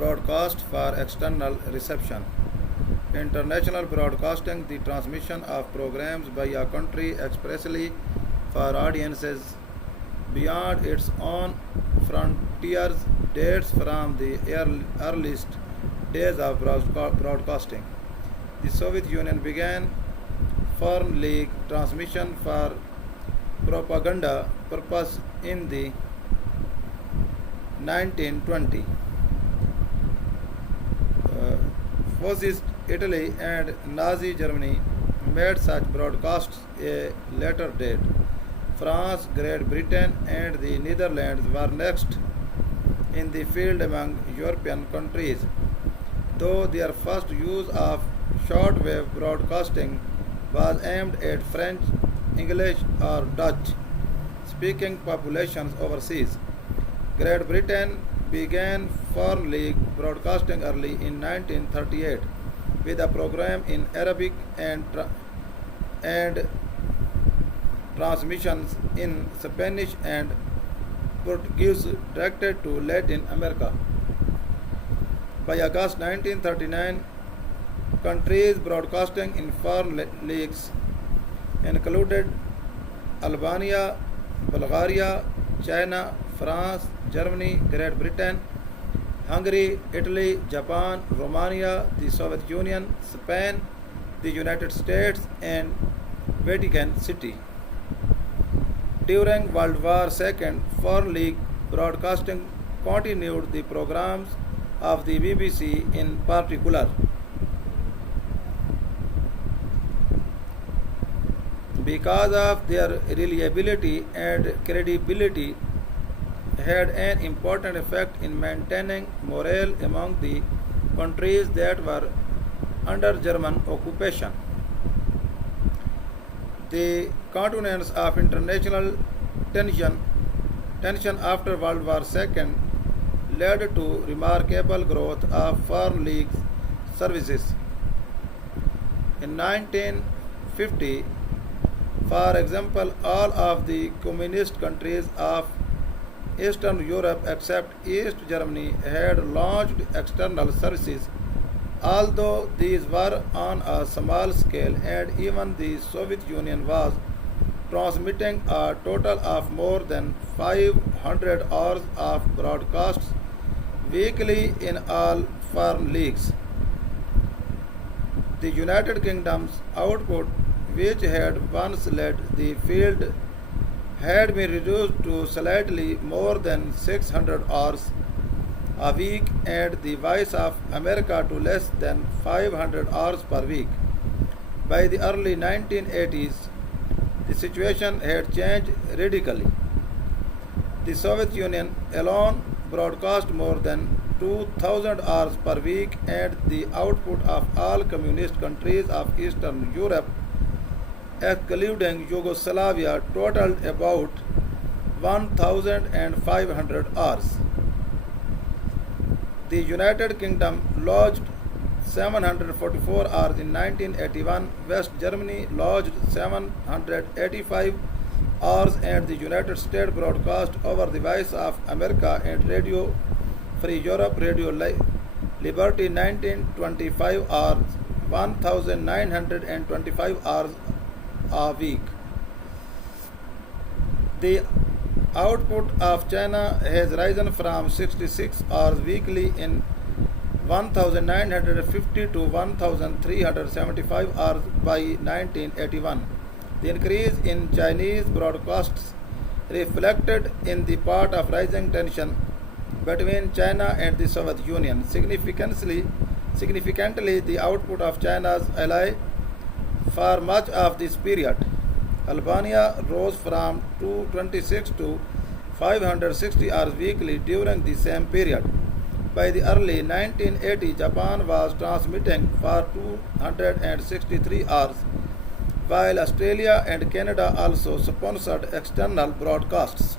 broadcast for external reception. International broadcasting, the transmission of programs by a country expressly for audiences beyond its own frontiers, dates from the earliest days of broadcasting. The Soviet Union began foreign league transmission for propaganda purpose in the 1920. Fascist Italy and Nazi Germany made such broadcasts a later date. France, Great Britain, and the Netherlands were next in the field among European countries, though their first use of shortwave broadcasting was aimed at French, English, or Dutch speaking populations overseas. Great Britain began foreign league broadcasting early in 1938 with a program in Arabic and transmissions in Spanish and Portuguese directed to Latin America. By August 1939, countries broadcasting in foreign leagues included Albania, Bulgaria, China, France, Germany, Great Britain, Hungary, Italy, Japan, Romania, the Soviet Union, Spain, the United States, and Vatican City. During World War II, foreign league broadcasting continued the programs of the BBC in particular. Because of their reliability and credibility, had an important effect in maintaining morale among the countries that were under German occupation. The continuance of international tension after World War II led to remarkable growth of foreign league services. In 1950, for example, all of the communist countries of Eastern Europe except East Germany had launched external services, although these were on a small scale, and even the Soviet Union was transmitting a total of more than 500 hours of broadcasts weekly in all foreign leagues. The United Kingdom's output, which had once led the field, had been reduced to slightly more than 600 hours a week, and the Voice of America to less than 500 hours per week. By the early 1980s, the situation had changed radically. The Soviet Union alone broadcast more than 2,000 hours per week, and the output of all communist countries of Eastern Europe, excluding Yugoslavia, totaled about 1,500 hours. The United Kingdom lodged 744 hours in 1981, West Germany lodged 785 hours, and the United States broadcast over the Voice of America and Radio Free Europe, Radio Liberty 1925 hours, 1,925 hours a week. The output of China has risen from 66 hours weekly in 1950 to 1,375 hours by 1981. The increase in Chinese broadcasts reflected in the part of rising tension between China and the Soviet Union. Significantly, the output of China's ally for much of this period, Albania, rose from 226 to 560 hours weekly during the same period. By the early 1980s, Japan was transmitting for 263 hours, while Australia and Canada also sponsored external broadcasts.